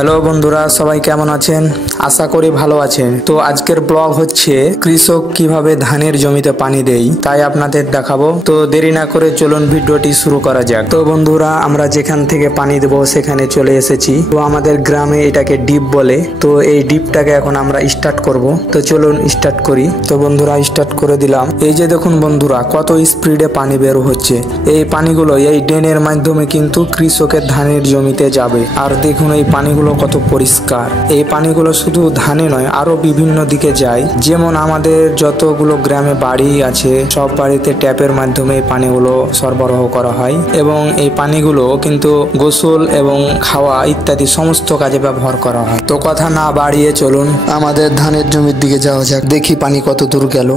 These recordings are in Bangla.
হ্যালো বন্ধুরা, সবাই কেমন আছেন? আশা করি ভালো আছেন। তো আজকের ব্লগ হচ্ছে কৃষক কিভাবে ধানের জমিতে পানি দেয় তাই আপনাদের দেখাবো। তো দেরি না করে চলুন ভিডিওটি শুরু করা যাক। তো বন্ধুরা, আমরা যেখান থেকে পানি দেবো সেখানে চলে এসেছি। তো আমাদের গ্রামে এটাকে ডিপ বলে। তো এই ডিপটাকে এখন আমরা স্টার্ট করব। তো চলুন স্টার্ট করি। তো বন্ধুরা, স্টার্ট করে দিলাম। এই যে দেখুন বন্ধুরা, কত স্পিডে পানি বের হচ্ছে। এই পানিগুলো এই ড্রেনের মাধ্যমে কিন্তু কৃষকের ধানের জমিতে যাবে। আর দেখুন এই পানিগুলো কত পরিষ্কার। এই পানিগুলো শুধু ধানে নয়, আরো বিভিন্ন দিকে যায়। যেমন আমাদের যতগুলো গ্রামে বাড়ি আছে সব বাড়িতে ট্যাপের মাধ্যমে এই পানিগুলো সরবরাহ করা হয় এবং এই পানিগুলো কিন্তু গোসল এবং খাওয়া ইত্যাদি সমস্ত কাজে ব্যবহার করা হয়। তো কথা না বাড়িয়ে চলুন আমাদের ধানের জমির দিকে যাওয়া যাক, দেখি পানি কত দূর গেল।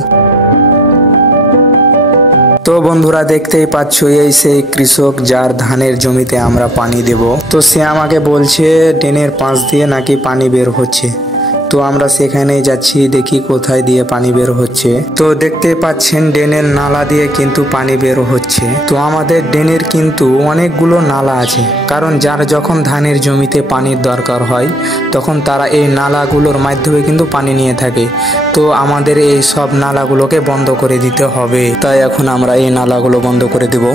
তো বন্ধুরা, দেখতেই পাচ্ছ এই সেই কৃষক যার ধানের জমিতে আমরা পানি দেব। তো সে আমাকে বলছে ড্রেনের পাশ দিয়ে নাকি পানি বের হচ্ছে। তো আমরা সেখানেই যাচ্ছি, দেখি কোথায় দিয়ে পানি বের হচ্ছে। তো দেখতে পাচ্ছেন ড্রেনের নালা দিয়ে কিন্তু পানি বের হচ্ছে। তো আমাদের ড্রেনের কিন্তু অনেকগুলো নালা আছে, কারণ যার যখন ধানের জমিতে পানির দরকার হয় তখন তারা এই নালাগুলোর মাধ্যমে কিন্তু পানি নিয়ে থাকে। তো আমাদের এই সব নালাগুলোকে বন্ধ করে দিতে হবে। তাই এখন আমরা এই নালাগুলো বন্ধ করে দেব।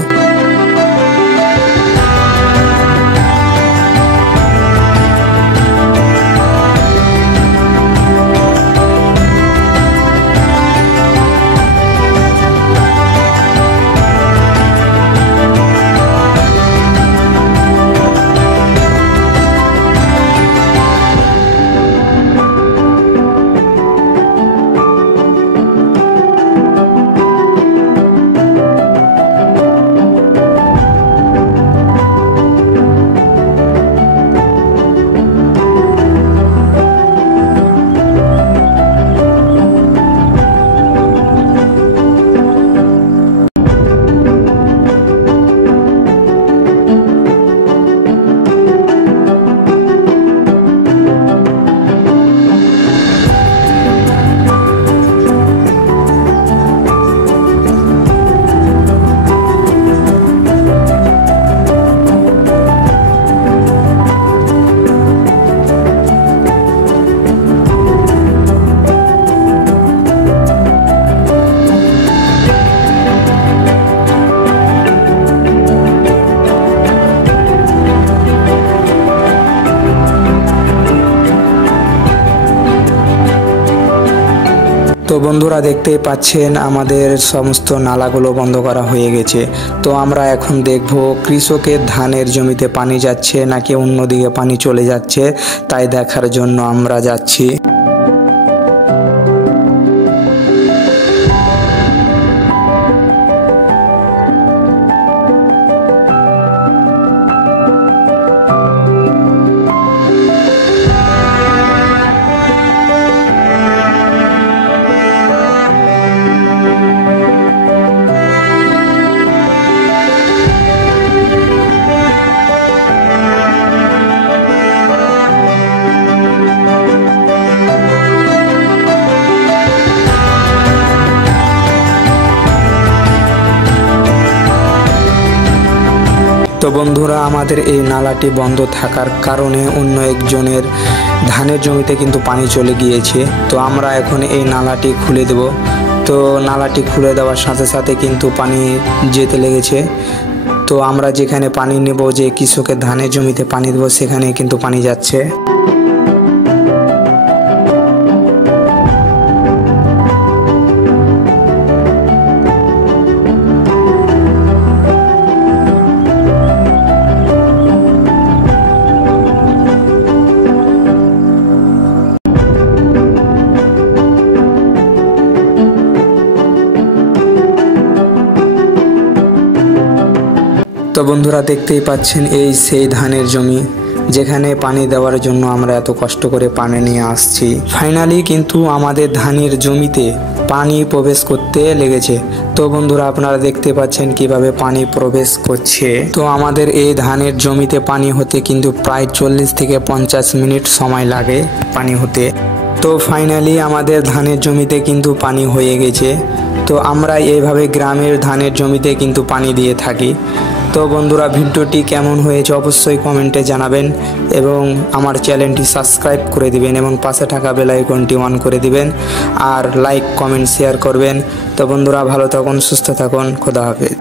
তো বন্ধুরা, দেখতেই পাচ্ছেন আমাদের সমস্ত নালাগুলো বন্ধ করা হয়ে গেছে। তো আমরা এখন দেখব কৃষকের ধানের জমিতে পানি যাচ্ছে নাকি অন্যদিকে পানি চলে যাচ্ছে, তাই দেখার জন্য আমরা যাচ্ছি। তো বন্ধুরা, আমাদের এই নালাটি বন্ধ থাকার কারণে অন্য একজনের ধানের জমিতে কিন্তু পানি চলে গিয়েছে। তো আমরা এখন এই নালাটি খুলে দেব। তো নালাটি খুলে দেওয়ার সাথে সাথে কিন্তু পানি যেতে লেগেছে। তো আমরা যেখানে পানি নেব, যে কৃষকের ধানের জমিতে পানি দেবো, সেখানে কিন্তু পানি যাচ্ছে। তো বন্ধুরা, দেখতেই পাচ্ছেন এই সেই ধানের জমি যেখানে পানি দেওয়ার জন্য আমরা এত কষ্ট করে পানি নিয়ে আসছি। ফাইনালি কিন্তু আমাদের ধানের জমিতে পানি প্রবেশ করতে লেগেছে। তো বন্ধুরা, আপনারা দেখতে পাচ্ছেন কিভাবে পানি প্রবেশ করছে। তো আমাদের এই ধানের জমিতে পানি হতে কিন্তু প্রায় 40 থেকে 50 মিনিট সময় লাগে পানি হতে। তো ফাইনালি আমাদের ধানের জমিতে কিন্তু পানি হয়ে গেছে। তো আমরা এইভাবে গ্রামের ধানের জমিতে কিন্তু পানি দিয়ে থাকি। তো বন্ধুরা ভিডিওটি কেমন হয়েছে অবশ্যই কমেন্টে জানাবেন এবং আমার চ্যানেলটি সাবস্ক্রাইব করে দিবেন এবং পাশে থাকা বেল আইকনটি অন করে দিবেন আর লাইক কমেন্ট শেয়ার করবেন। তো বন্ধুরা ভালো থাকুন, সুস্থ থাকুন, খোদা হাফেজ।